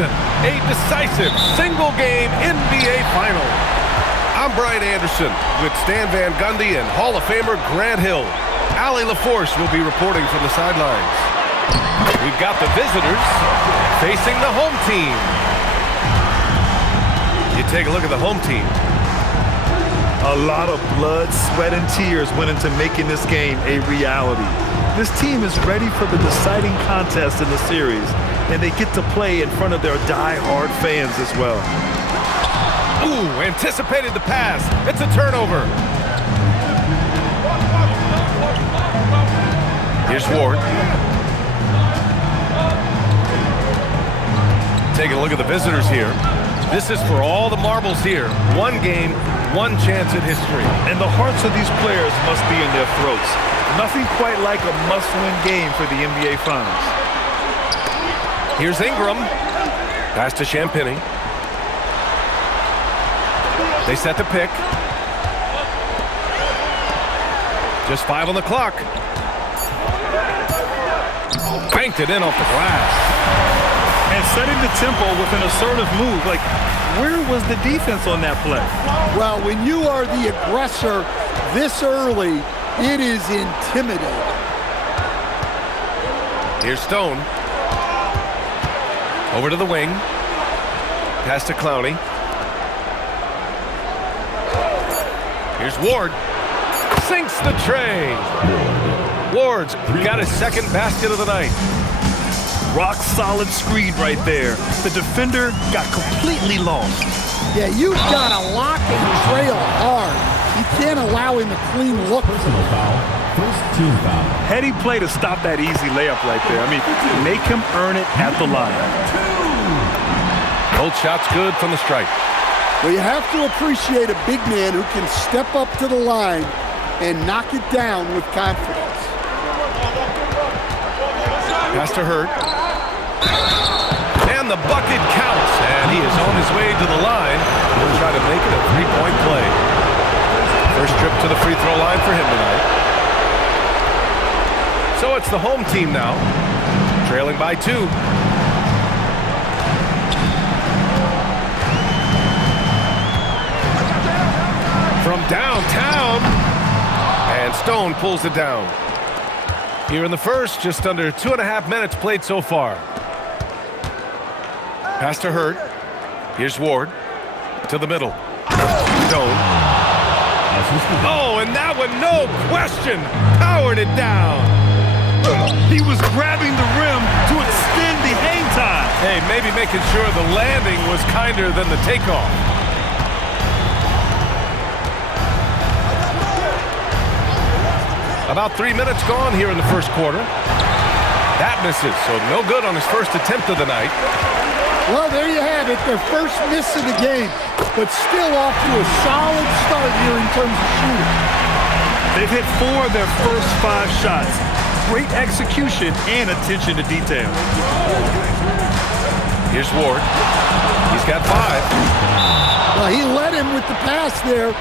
Anderson, a decisive single-game NBA final. I'm Brian Anderson with Stan Van Gundy and Hall of Famer Grant Hill. Allie LaForce will be reporting from the sidelines. We've got the visitors facing the home team. You take a look at the home team. A lot of blood, sweat, and tears went into making this game a reality. This team is ready for the deciding contest in the series, and they get to play in front of their die-hard fans as well. Ooh, anticipated the pass. It's a turnover. Here's Ward. Taking a look at the visitors here. This is for all the marbles here. One game, one chance at history. And the hearts of these players must be in their throats. Nothing quite like a must-win game for the NBA Finals. Here's Ingram. Pass to Champagnie. They set the pick. Just 5 on the clock. Banked it in off the glass. And setting the tempo with an assertive move. Like, where was the defense on that play? Well, when you are the aggressor this early, it is intimidating. Here's Stone. Over to the wing. Pass to Clowney. Here's Ward. Sinks the tray. Ward's got his second basket of the night. Rock-solid screen right there. The defender got completely lost. Yeah, you've got to lock and trail hard. You can't allow him a clean look. Personal foul. First team foul. Heady play to stop that easy layup right there. I mean, make him earn it at the line. Both shots good from the stripe. Well, you have to appreciate a big man who can step up to the line and knock it down with confidence. Pass to Hurt. And the bucket counts. And he is on his way to the line. He'll try to make it a three-point play. First trip to the free throw line for him tonight. So it's the home team now, trailing by 2. From downtown, and Stone pulls it down. Here in the first, just under 2.5 minutes played so far. Pass to Hurt. Here's Ward. To the middle. Stone. Oh, and that one, no question, powered it down. He was grabbing the rim to extend the hang time. Hey, maybe making sure the landing was kinder than the takeoff. About 3 minutes gone here in the first quarter. That misses, so no good on his first attempt of the night. Well, there you have it, their first miss of the game, but still off to a solid start here in terms of shooting. They've hit 4 of their first 5 shots. Great execution and attention to detail. Here's Ward. He's got 5. Well, he led him with the pass there.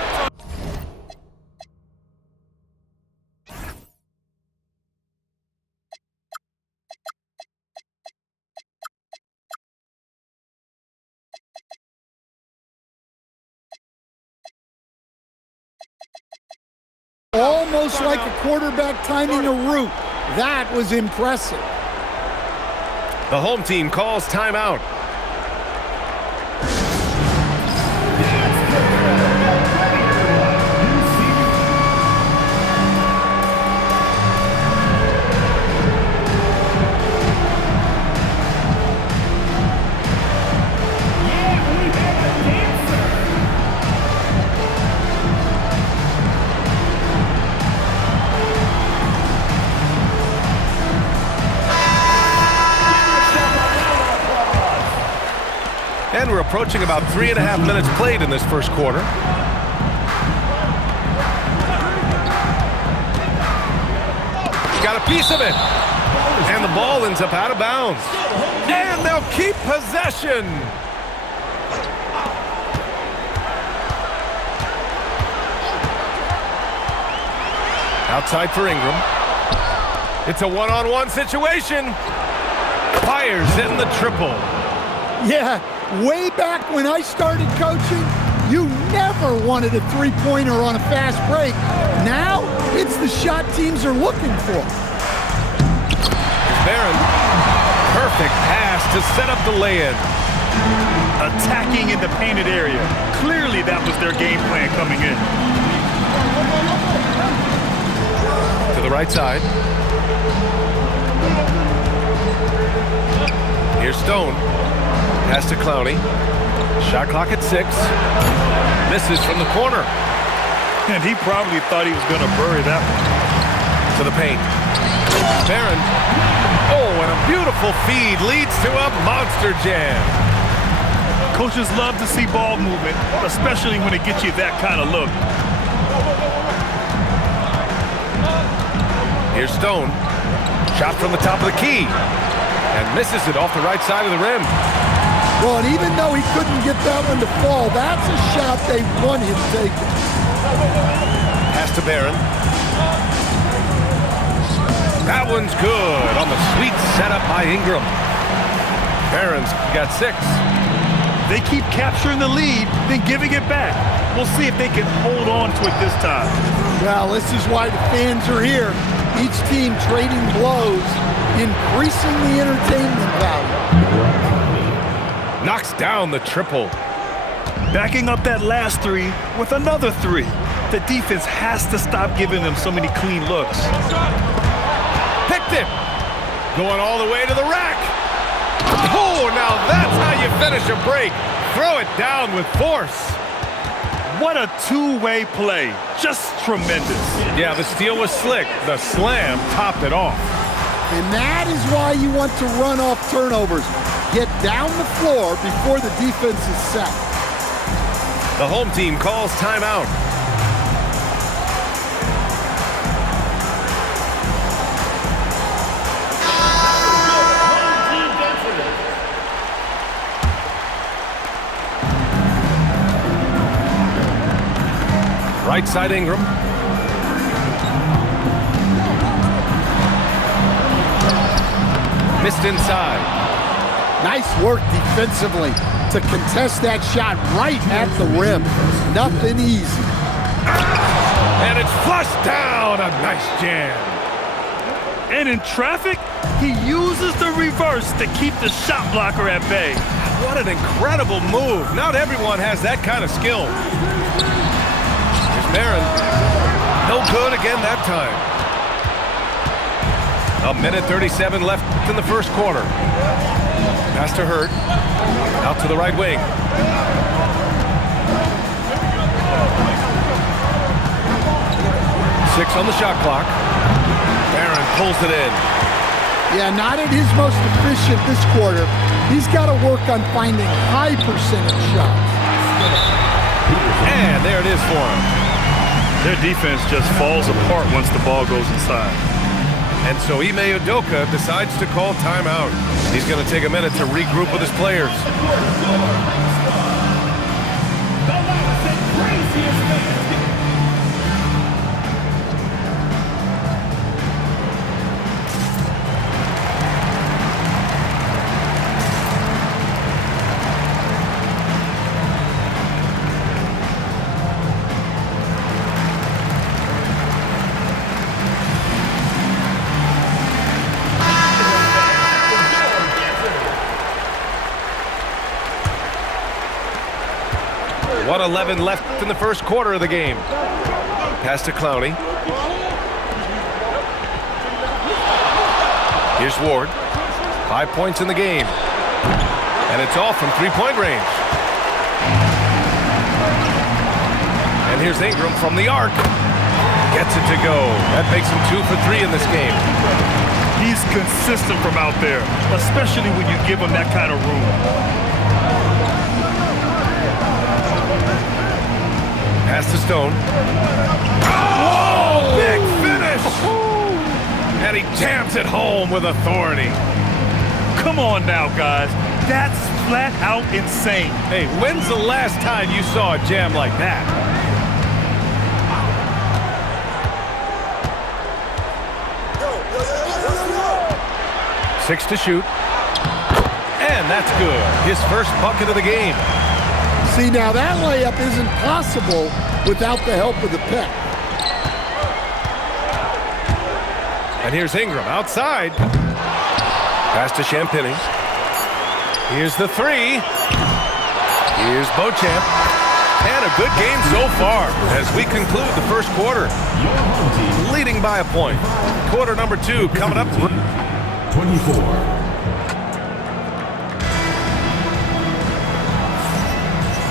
Almost like a quarterback timing a route. That was impressive. The home team calls timeout. And we're approaching about 3.5 minutes played in this first quarter. Got a piece of it. And the ball ends up out of bounds. And they'll keep possession. Outside for Ingram. It's a one-on-one situation. Fires in the triple. Yeah, way back when I started coaching, you never wanted a three-pointer on a fast break. Now, it's the shot teams are looking for. Barron, perfect pass to set up the lay-in. Attacking in the painted area. Clearly that was their game plan coming in. To the right side. Here's Stone. Pass to Clowney. Shot clock at 6. Misses from the corner. And he probably thought he was going to bury that one. To the paint. Barron. Oh, and a beautiful feed leads to a monster jam. Coaches love to see ball movement, especially when it gets you that kind of look. Here's Stone. Shot from the top of the key. And misses it off the right side of the rim. Well, and even though he couldn't get that one to fall, that's a shot they want him taking. Pass to Barron. That one's good on the sweet setup by Ingram. Barron's got 6. They keep capturing the lead, then giving it back. We'll see if they can hold on to it this time. Well, this is why the fans are here. Each team trading blows, increasing the entertainment value. Knocks down the triple. Backing up that last 3 with another 3. The defense has to stop giving them so many clean looks. Picked it. Going all the way to the rack. Oh, now that's how you finish a break. Throw it down with force. What a two-way play. Just tremendous. Yeah, the steal was slick. The slam topped it off. And that is why you want to run off turnovers. Get down the floor before the defense is set. The home team calls timeout. Right side Ingram. Missed inside. Nice work defensively to contest that shot right at the rim. Nothing easy. And it's flushed down. A nice jam. And in traffic, he uses the reverse to keep the shot blocker at bay. What an incredible move. Not everyone has that kind of skill. Here's Barron. No good again that time. 1:37 left in the first quarter. Pass to Hurt. Out to the right wing. Six on the shot clock. Barron pulls it in. Yeah, not at his most efficient this quarter. He's got to work on finding high percentage shots. And there it is for him. Their defense just falls apart once the ball goes inside. And so Ime Udoka decides to call timeout. He's going to take a minute to regroup with his players. .11 left in the first quarter of the game. Pass to Clowney. Here's Ward. 5 points in the game. And it's off from three-point range. And here's Ingram from the arc. Gets it to go. That makes him 2 for 3 in this game. He's consistent from out there, especially when you give him that kind of room. Pass to Stone. Oh, big finish! And he jams it home with authority. Come on now, guys. That's flat out insane. Hey, when's the last time you saw a jam like that? Six to shoot. And And that's good. His first bucket of the game. See, now that layup isn't possible without the help of the pick. And here's Ingram outside. Pass to Champagnie. Here's the three. Here's Beauchamp. And a good game so far as we conclude the first quarter. Leading by a point. Quarter number 2 coming up. 24.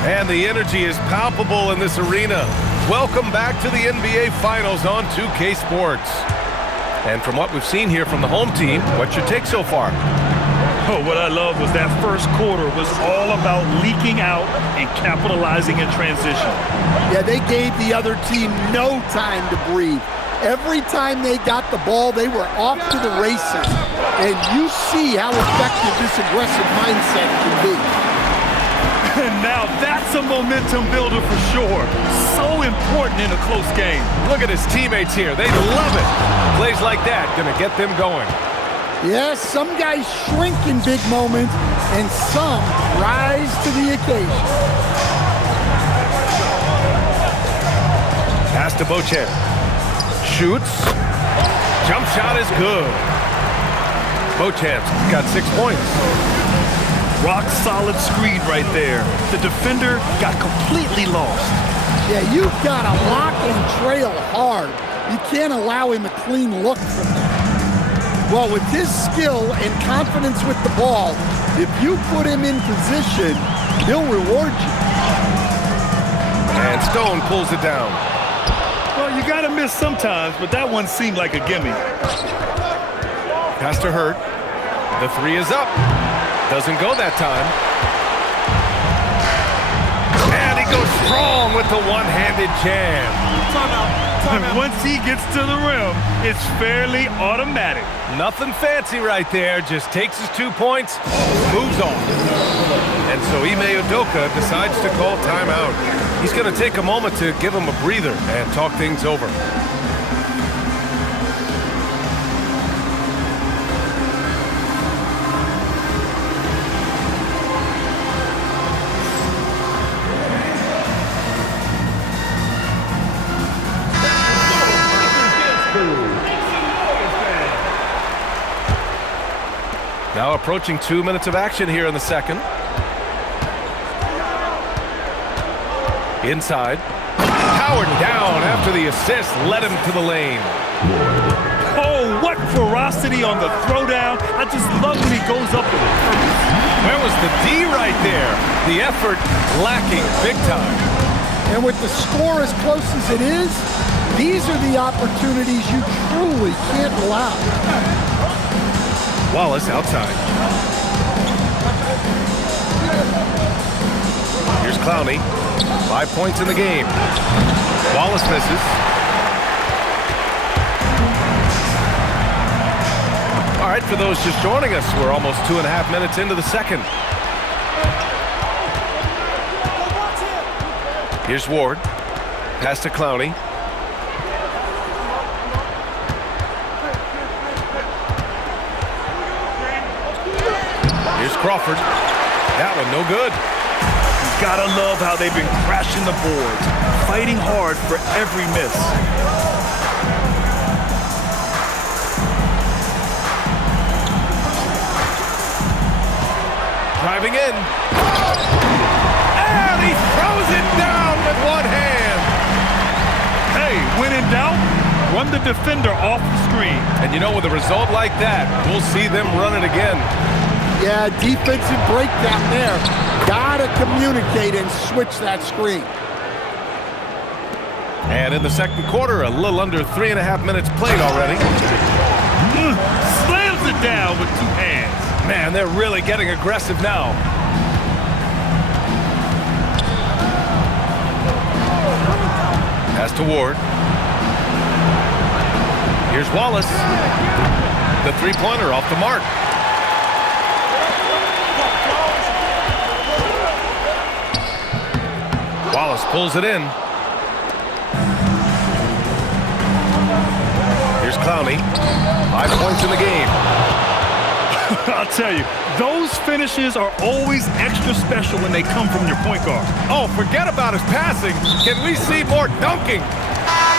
And the energy is palpable in this arena. Welcome back to the NBA Finals on 2K Sports. And from what we've seen here from the home team, what's your take so far? Oh, what I love was that first quarter was all about leaking out and capitalizing in transition. Yeah, they gave the other team no time to breathe. Every time they got the ball, they were off to the races. And you see how effective this aggressive mindset can be. And now that's a momentum builder for sure. So important in a close game. Look at his teammates here. They love it. Plays like that gonna get them going. Yes, some guys shrink in big moments, and some rise to the occasion. Pass to Beauchamp. Shoots. Jump shot is good. Beauchamp's got 6 points. Rock solid screen right there. The defender got completely lost. Yeah, you've got to lock and trail hard. You can't allow him a clean look from there. Well, with his skill and confidence with the ball, if you put him in position, he'll reward you. And Stone pulls it down. Well, you got to miss sometimes, but that one seemed like a gimme. Pass to Hurt. The three is up. Doesn't go that time. And he goes strong with the one-handed jam. Timeout. Once he gets to the rim, it's fairly automatic. Nothing fancy right there. Just takes his 2 points, moves on. And so Ime Udoka decides to call timeout. He's going to take a moment to give him a breather and talk things over. Now approaching 2 minutes of action here in the second. Inside. Howard down after the assist led him to the lane. Oh, what ferocity on the throwdown. I just love when he goes up with purpose. Where was the D right there? The effort lacking big time. And with the score as close as it is, these are the opportunities you truly can't allow. Wallace outside. Here's Clowney. 5 points in the game. Wallace misses. All right, for those just joining us, we're almost 2.5 minutes into the second. Here's Ward. Pass to Clowney. Here's Crawford. That one no good. You gotta love how they've been crashing the boards, fighting hard for every miss. Driving in. And he throws it down with one hand. Hey, when in doubt, run the defender off the screen. And you know, with a result like that, we'll see them run it again. Yeah, defensive breakdown there. Gotta communicate and switch that screen. And in the second quarter, a little under 3.5 minutes played already. Slams it down with 2 hands. Man, they're really getting aggressive now. Pass to Ward. Here's Wallace. The three-pointer off the mark. Wallace pulls it in. Here's Clowney. 5 points in the game. I'll tell you, those finishes are always extra special when they come from your point guard. Oh, forget about his passing. Can we see more dunking?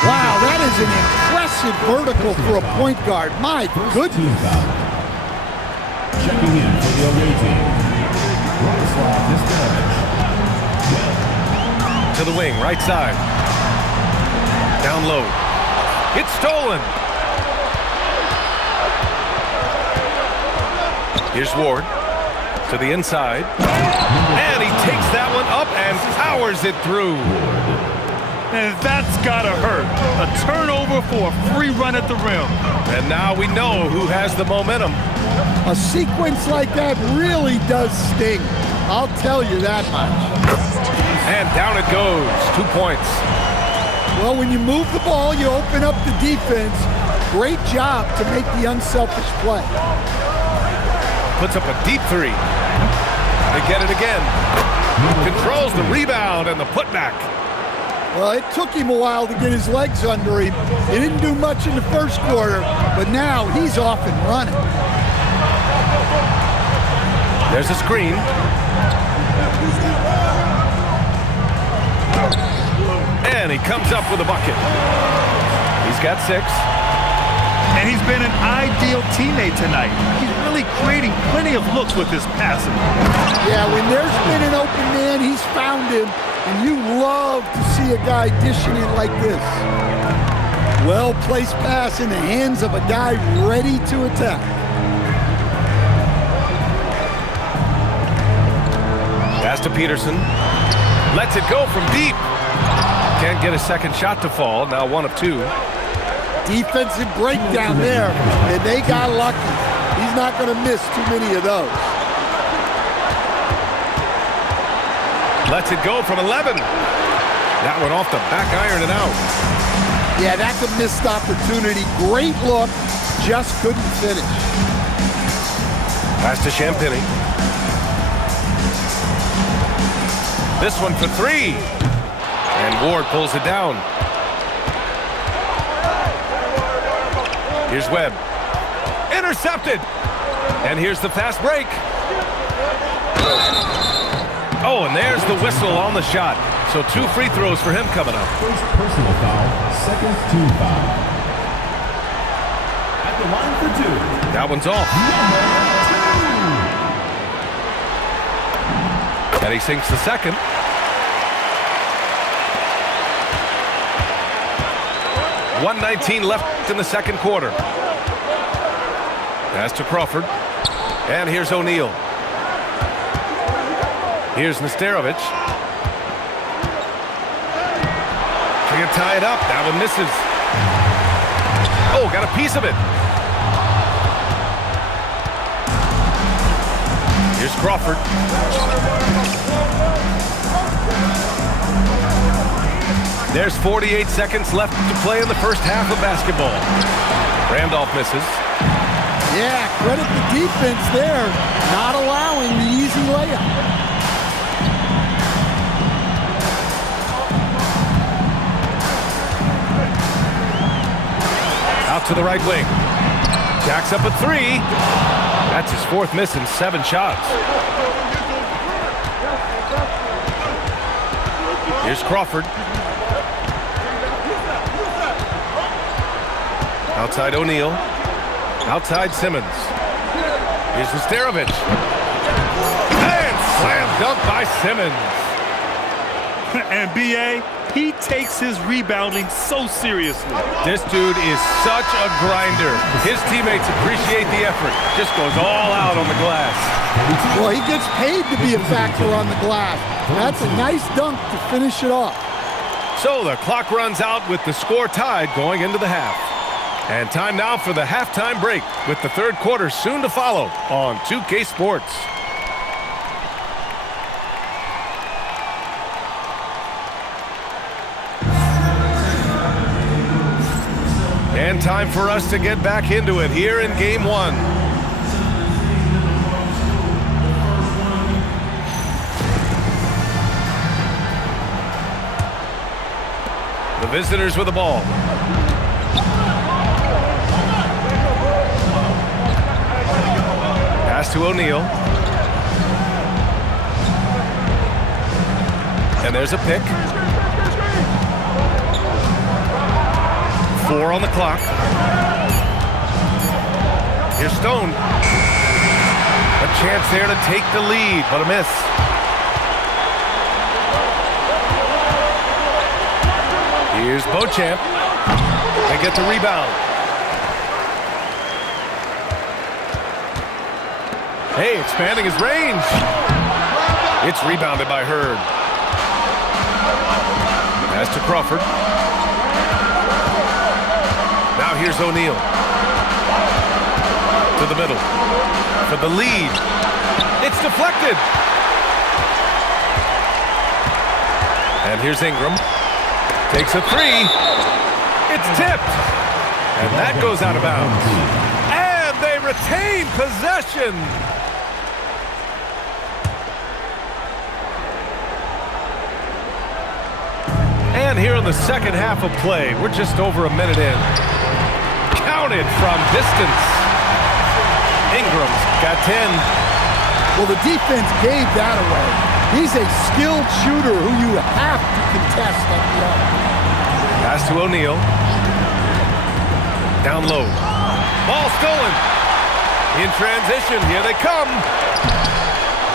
Wow, that is an impressive vertical for a point guard. My goodness. Team foul. Checking in for the away team. Rostislav Nesterovich. To the wing, right side. Down low. It's stolen. Here's Ward to the inside. And he takes that one up and powers it through. And that's gotta hurt. A turnover for a free run at the rim. And now we know who has the momentum. A sequence like that really does sting. I'll tell you that much. And down it goes. 2 points. Well, when you move the ball, you open up the defense. Great job to make the unselfish play. Puts up a deep three. They get it again. Controls the rebound and the putback. Well, it took him a while to get his legs under him. He didn't do much in the first quarter, but now he's off and running. There's a screen. And he comes up with a bucket. He's got 6. And he's been an ideal teammate tonight. He's really creating plenty of looks with his passing. Yeah, when there's been an open man, he's found him, and you love to see a guy dishing it like this. Well-placed pass in the hands of a guy ready to attack. Pass to Peterson. Lets it go from deep. Can't get a second shot to fall. Now 1 of 2. Defensive breakdown there, and they got lucky. He's not going to miss too many of those. Lets it go from 11. That one off the back iron and out. Yeah, that's a missed opportunity. Great look, just couldn't finish. Pass to Champagny. This one for 3. And Ward pulls it down. Here's Webb. Intercepted. And here's the fast break. Oh, and there's the whistle on the shot. So 2 free throws for him coming up. First personal foul, second team foul. At the line for 2. That one's off. And he sinks the second. .119 left in the second quarter. Pass to Crawford. And here's O'Neal. Here's Nesterovich. Trying to tie it up. That one misses. Oh, got a piece of it. Here's Crawford. There's 48 seconds left to play in the first half of basketball. Randolph misses. Yeah, credit the defense there, not allowing the easy layup. Out to the right wing. Jacks up a 3. That's his 4th miss in 7 shots. Here's Crawford. Outside O'Neal. Outside Simmons. Here's Nesterovich. And slam dunk by Simmons. And B.A., he takes his rebounding so seriously. This dude is such a grinder. His teammates appreciate the effort. Just goes all out on the glass. Well, he gets paid to be a factor on the glass. That's a nice dunk to finish it off. So the clock runs out with the score tied going into the half. And time now for the halftime break with the third quarter soon to follow on 2K Sports. And time for us to get back into it here in Game 1. The visitors with the ball. Pass Pass to O'Neal. And there's a pick. 4 on the clock. Here's Stone. A chance there to take the lead, but a miss. Here's Beauchamp. They get the rebound. Hey, expanding his range. It's rebounded by Hurd. Pass to Crawford. Now here's O'Neal. To the middle. For the lead. It's deflected. And here's Ingram. Takes a 3. It's tipped. And that goes out of bounds. And they retain possession. And here in the second half of play, we're just over a minute in. Counted from distance. Ingram's got 10. Well, the defense gave that away. He's a skilled shooter who you have to contest at the arc. Pass to O'Neal. Down low. Ball stolen. In transition, here they come.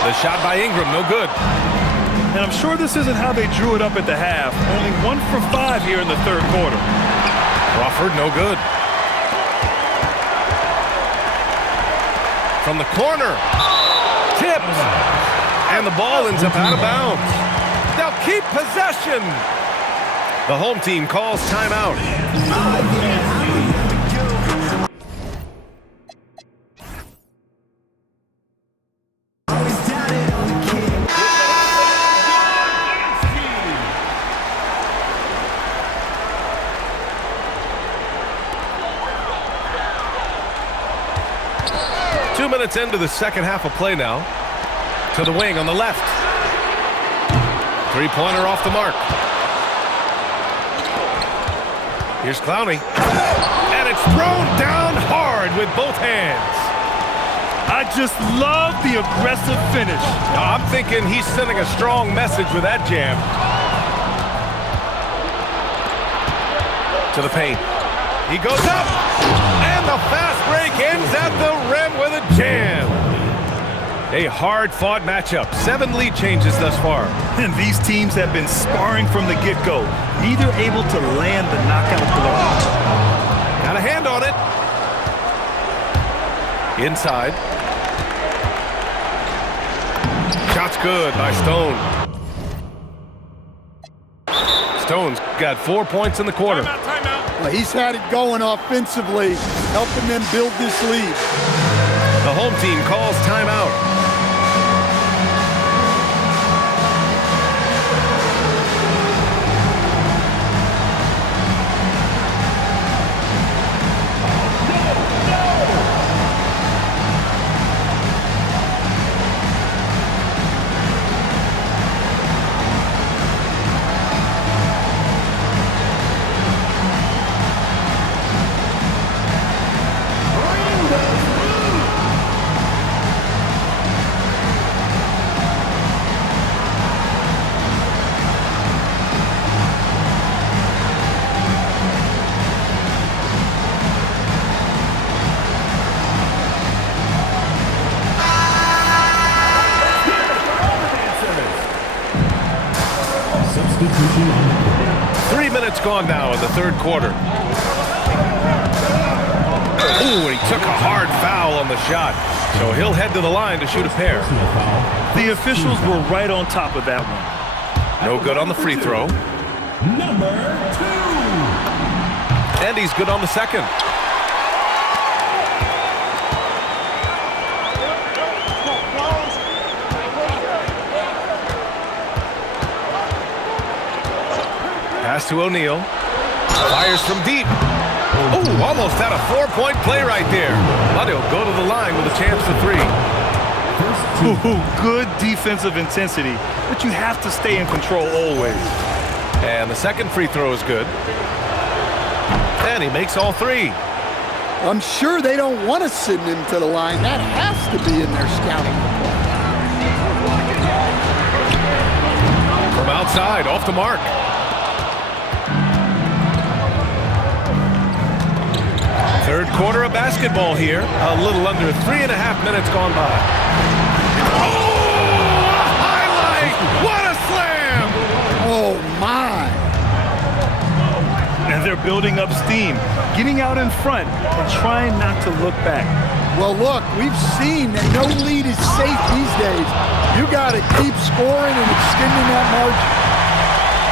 The shot by Ingram, no good. And I'm sure this isn't how they drew it up at the half. Only 1 for 5 here in the third quarter. Crawford, no good. From the corner. Tipped. And the ball ends up out of bounds. They'll keep possession. The home team calls timeout. 2 minutes into the second half of play now. To the wing on the left. Three-pointer off the mark. Here's Clowney. And it's thrown down hard with both hands. I just love the aggressive finish. I'm thinking he's sending a strong message with that jam. To the paint. He goes up. And the fast break ends at the rim with a jam. A hard-fought matchup. 7 lead changes thus far. And these teams have been sparring from the get-go. Neither able to land the knockout blow. Got a hand on it. Inside. Shot's good by Stone. Stone's got 4 points in the quarter. Well, he's had it going offensively, helping them build this lead. The home team calls timeout. Substitution on the court. 3 minutes gone now in the third quarter. Ooh, and he took a hard foul on the shot. So he'll head to the line to shoot a pair. The officials were right on top of that one. No good on the free throw. Number 2. And he's good on the second. Pass to O'Neal. Fires from deep. Oh, almost had a 4-point play right there. But he'll go to the line with a chance for 3. Ooh, good defensive intensity, but you have to stay in control always. And the second free throw is good. And he makes all 3. I'm sure they don't want to send him to the line. That has to be in their scouting report. From outside, off the mark. Third quarter of basketball here. A little under 3.5 minutes gone by. Oh, a highlight! What a slam! Oh, my. And they're building up steam, getting out in front and trying not to look back. Well, look, we've seen that no lead is safe these days. You got to keep scoring and extending that margin.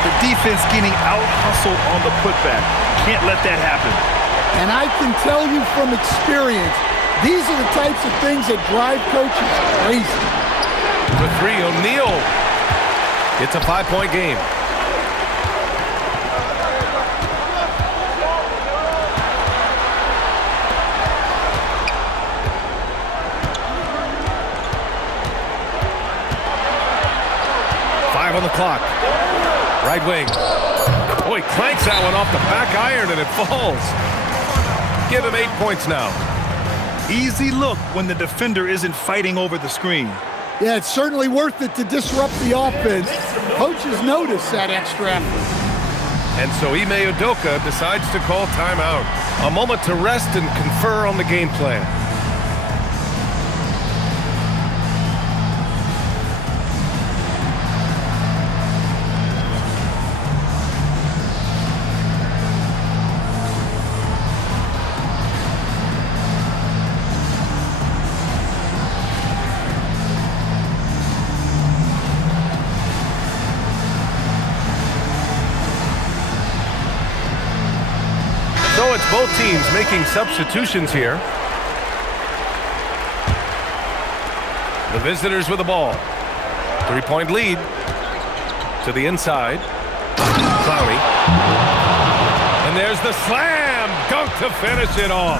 The defense getting out-hustled on the putback. Can't let that happen. And I can tell you from experience, these are the types of things that drive coaches crazy. The three, O'Neal. It's a 5-point game. On the clock. Right wing. Oh, he clanks that one off the back iron and it falls. Give him 8 points now. Easy look when the defender isn't fighting over the screen. Yeah, it's certainly worth it to disrupt the offense. Coaches notice that extra effort. And so Ime Udoka decides to call timeout. A moment to rest and confer on the game plan. So it's both teams making substitutions here. The visitors with the ball. 3-point lead. To the inside. Clowney. And there's the slam dunk to finish it off.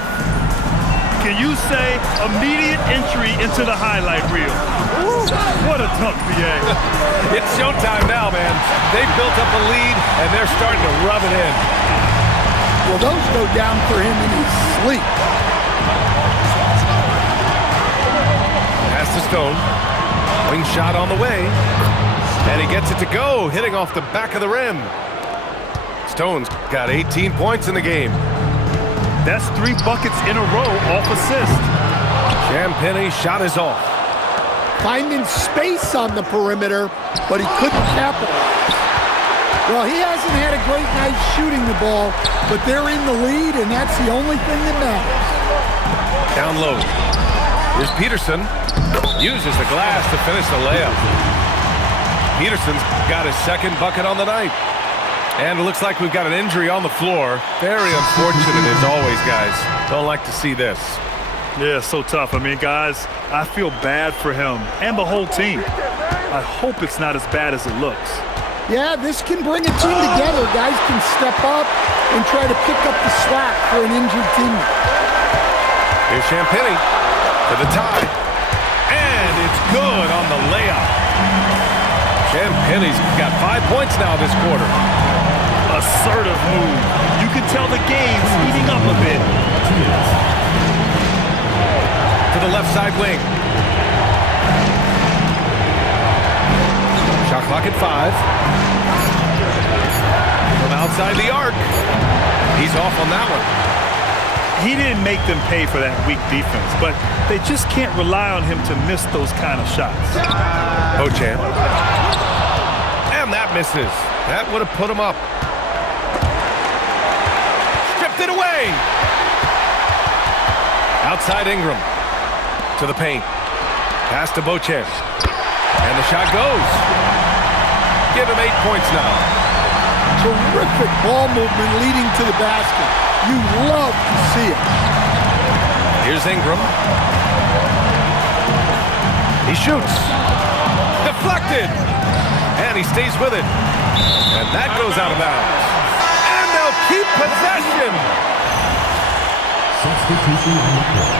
Can you say immediate entry into the highlight reel? Woo, what a dunk, B.A. It's showtime now, man. They've built up a lead, and they're starting to rub it in. Well, those go down for him in his sleep. Pass to Stone. Wing shot on the way. And he gets it to go, hitting off the back of the rim. Stone's got 18 points in the game. That's 3 buckets in a row off assist. Champagnie's shot is off. Finding space on the perimeter, but he couldn't capitalize. Well, he hasn't had a great night shooting the ball, but they're in the lead, and that's the only thing that matters. Down low. Here's Peterson. Uses the glass to finish the layup. Peterson's got his second bucket on the night. And it looks like we've got an injury on the floor. Very unfortunate as always, guys. Don't like to see this. Yeah, so tough. I mean, guys, I feel bad for him and the whole team. I hope it's not as bad as it looks. Yeah, this can bring a team together. Guys can step up and try to pick up the slack for an injured team. Here's Champagnie for the tie. And it's good on the layup. Champagnie's got 5 points now this quarter. Assertive move. You can tell the game's heating up a bit. To the left side wing. Shot clock at 5. From outside the arc. He's off on that one. He didn't make them pay for that weak defense, but they just can't rely on him to miss those kind of shots. Beauchamp. And that misses. That would have put him up. Stripped it away. Outside Ingram. To the paint. Pass to Beauchamp. And the shot goes. Give him 8 points now. Terrific ball movement leading to the basket. You love to see it. Here's Ingram. He shoots. Deflected. And he stays with it. And that goes out of bounds. And they'll keep possession. Substitution on the court.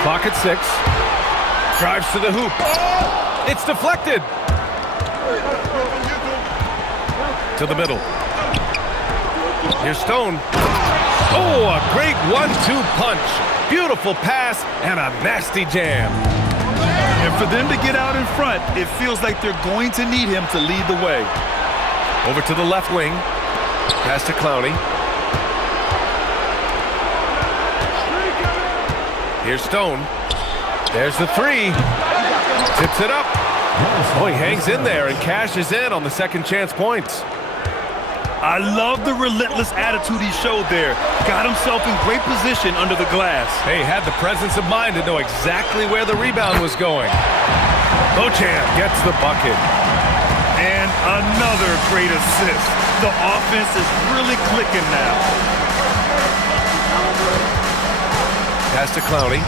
Clock at 6. Drives to the hoop. It's deflected. to the middle. Here's Stone. Oh, a great 1-2 punch. Beautiful pass and a nasty jam. And for them to get out in front, it feels like they're going to need him to lead the way. Over to the left wing. Pass to Clowney. Here's Stone. There's the three. Tips it up. Oh, he hangs in there and cashes in on the second chance points. I love the relentless attitude he showed there. Got himself in great position under the glass. Hey, had the presence of mind to know exactly where the rebound was going. Beauchamp gets the bucket. And another great assist. The offense is really clicking now. Pass to Clowney.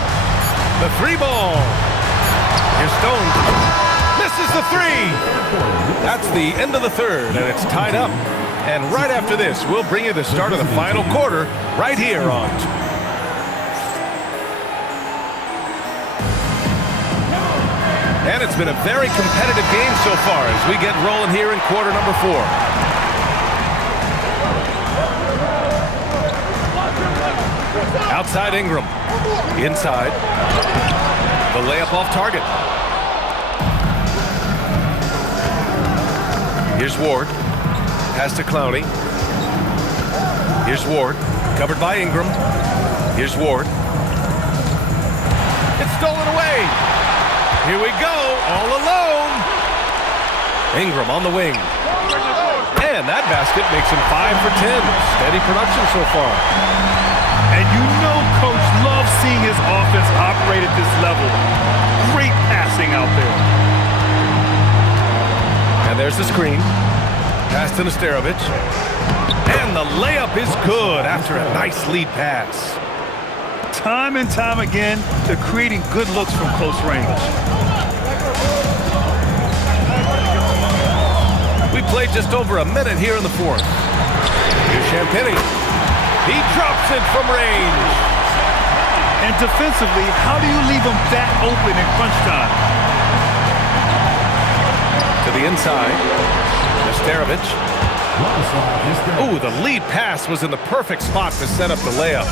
The three ball. Here's Stone. Misses the three. That's the end of the third, and it's tied up. And right after this, we'll bring you the start of the final quarter right here on. And it's been a very competitive game so far as we get rolling here in quarter number 4. Outside Ingram. Inside. The layup off target. Here's Ward. Pass to Clowney. Here's Ward. Covered by Ingram. Here's Ward. It's stolen away. Here we go. All alone. Ingram on the wing. And that basket makes him 5 for 10. Steady production so far. And you know Coach loves seeing his offense operate at this level. Great passing out there. And there's the screen. Pass to Nesterovic. And the layup is good after a nice lead pass. Time and time again, they're creating good looks from close range. We played just over a minute here in the fourth. Here's Champagnie. He drops it from range. And defensively, how do you leave them that open in crunch time? To the inside. Nesterovic. Ooh, the lead pass was in the perfect spot to set up the layup.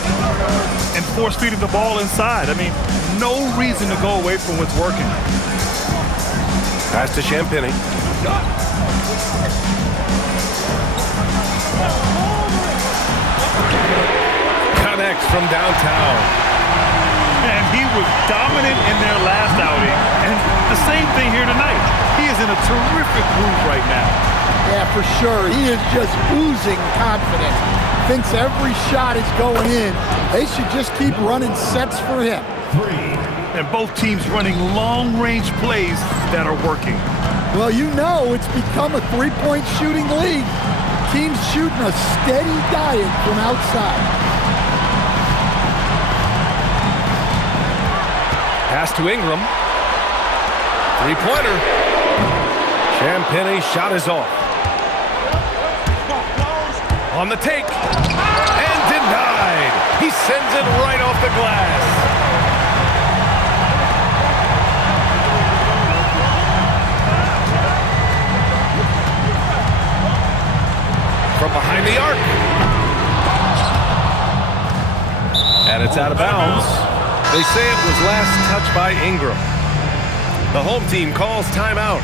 And force feeding the ball inside. I mean, no reason to go away from what's working. Pass to Champagnie. Connects from downtown. And he was dominant in their last outing. And the same thing here tonight. He is in a terrific groove right now. Yeah, for sure. He is just oozing confidence. Thinks every shot is going in. They should just keep running sets for him. And both teams running long-range plays that are working. Well, you know it's become a three-point shooting league. Teams shooting a steady diet from outside. Pass to Ingram. Three-pointer. Champagnie's shot is off. On the take. And denied. He sends it right off the glass. From behind the arc. And it's out of bounds. They say it was last touched by Ingram. The home team calls timeout.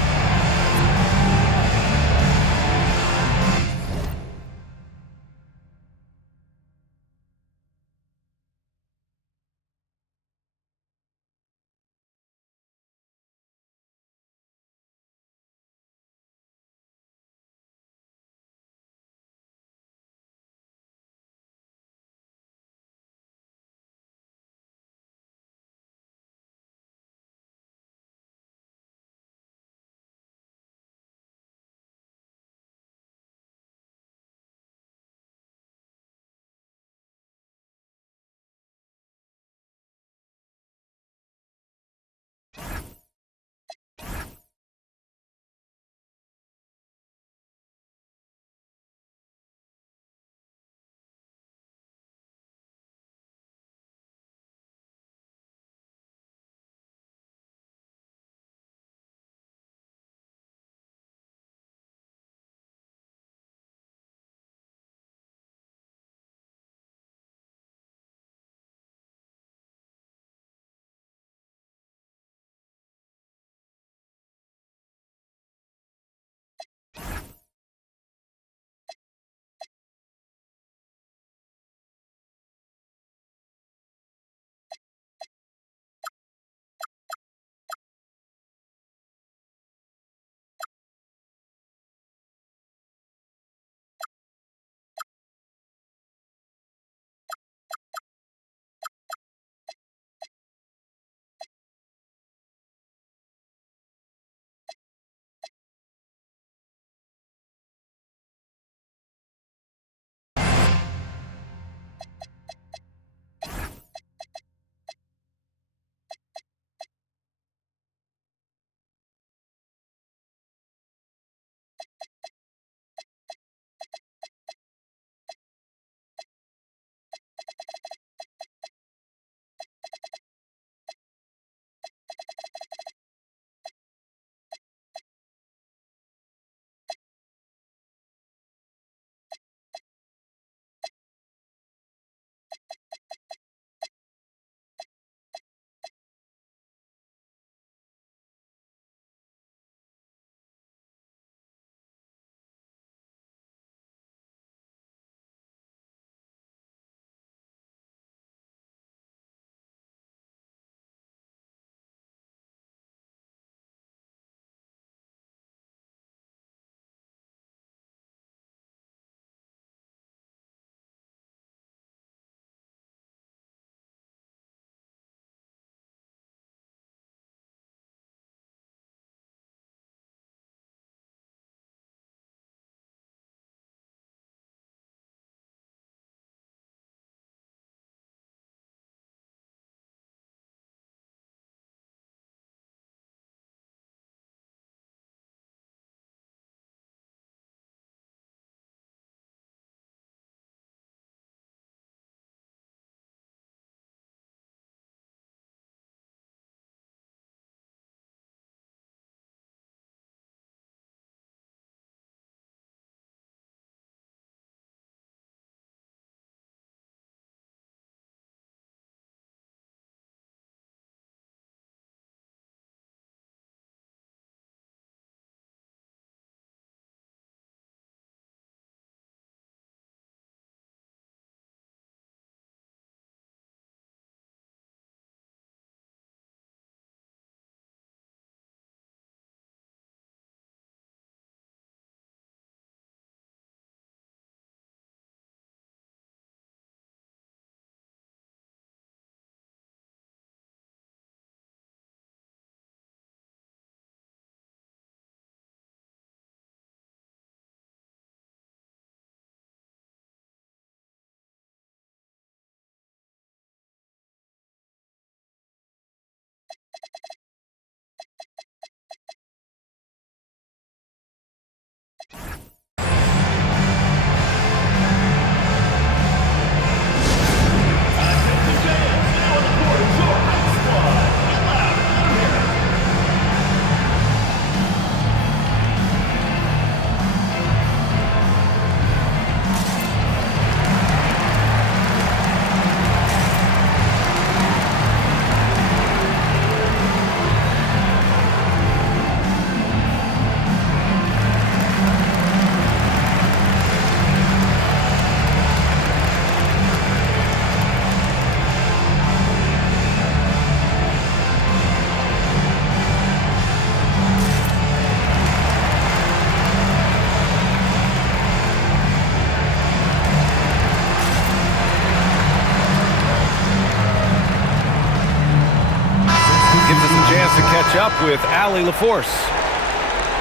chance to catch up with Allie LaForce.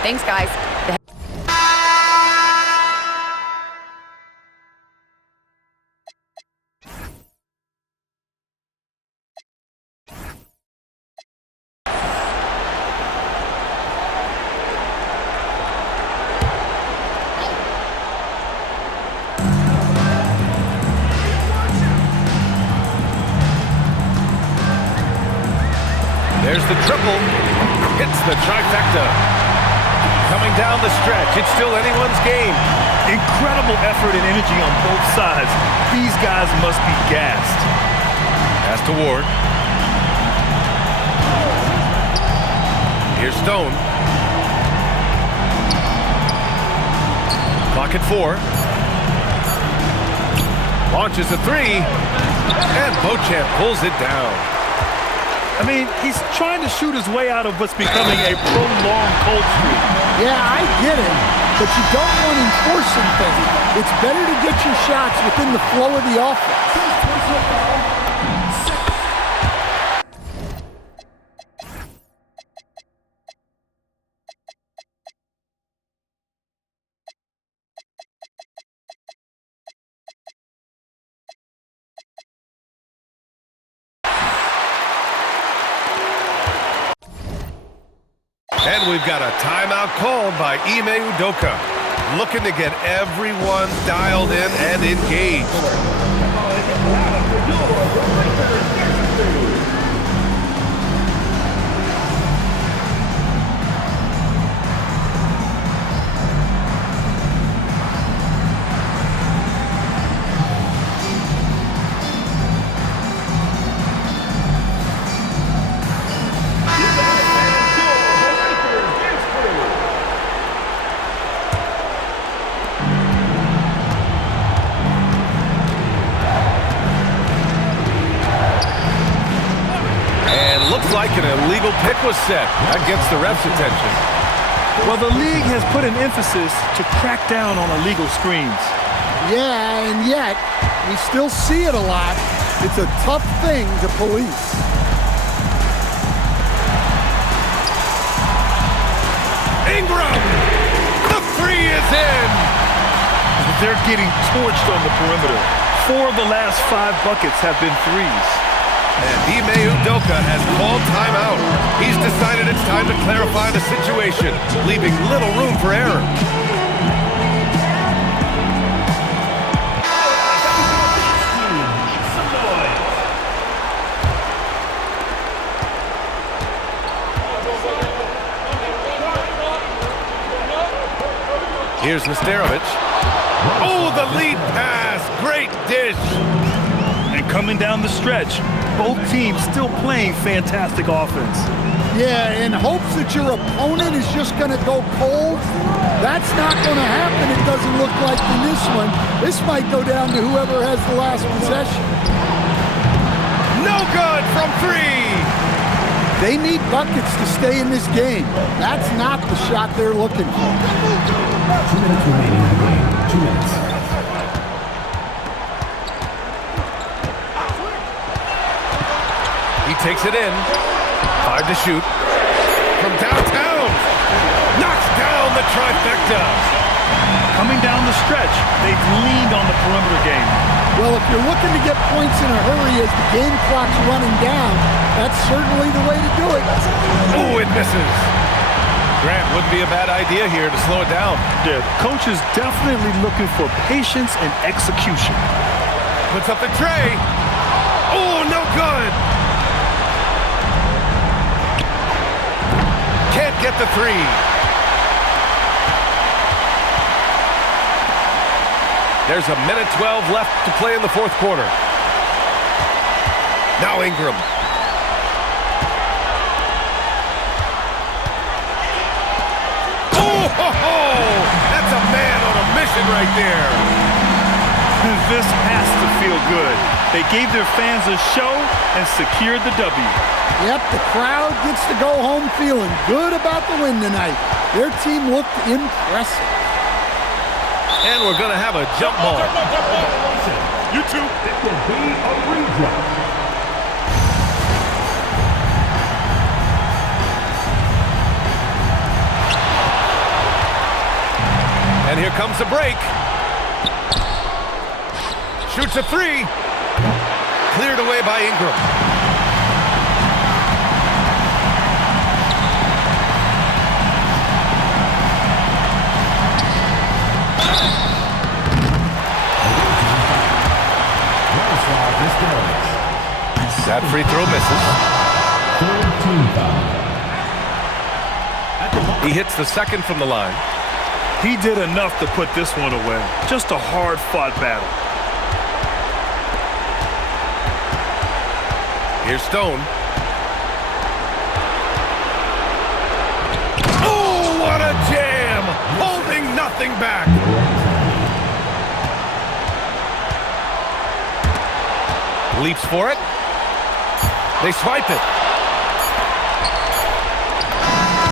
Thanks, guys. There's the triple. Hits the trifecta. Coming down the stretch. It's still anyone's game. Incredible effort and energy on both sides. These guys must be gassed. Pass to Ward. Here's Stone. Clock at 4. Launches a 3. And Beauchamp pulls it down. I mean, he's trying to shoot his way out of what's becoming a prolonged cold streak. Yeah, I get it, but you don't want enforcing things. It's better to get your shots within the flow of the offense. And we've got a timeout called by Ime Udoka, looking to get everyone dialed in and engaged. Like an illegal pick was set. That gets the ref's attention. Well, the league has put an emphasis to crack down on illegal screens. Yeah, and yet, we still see it a lot. It's a tough thing to police. Ingram! The 3 is in! They're getting torched on the perimeter. 4 of the last 5 buckets have been threes. And Ime Udoka has called timeout. He's decided it's time to clarify the situation, leaving little room for error. Here's Nesterovic. Oh, the lead pass. Great dish. And coming down the stretch, both teams still playing fantastic offense. Yeah, in hopes that your opponent is just going to go cold. That's not going to happen, it doesn't look like in this one. This might go down to whoever has the last possession. No good from 3. They need buckets to stay in this game. That's not the shot they're looking for. 2 minutes remaining in the game. 2 minutes. He takes it in. 5 to shoot. From downtown. Knocks down the trifecta. Coming down the stretch, they've leaned on the perimeter game. Well, if you're looking to get points in a hurry as the game clock's running down, that's certainly the way to do it. Oh, it misses. Grant, wouldn't be a bad idea here to slow it down. The coach is definitely looking for patience and execution. Puts up the tray. Oh, no good. Can't get the 3. There's a minute 12 left to play in the 4th quarter. Now Ingram. Oh, ho, ho! That's a man on a mission right there. This has to feel good. They gave their fans a show and secured the W. Yep, the crowd gets to go home feeling good about the win tonight. Their team looked impressive. And we're going to have a jump ball. You two. It will be a redraw. comes the break. Shoots a three. Cleared away by Ingram. That free throw misses. He hits the second from the line. He did enough to put this one away. Just a hard-fought battle. Here's Stone. Oh, what a jam! Holding nothing back. Leaps for it. They swipe it.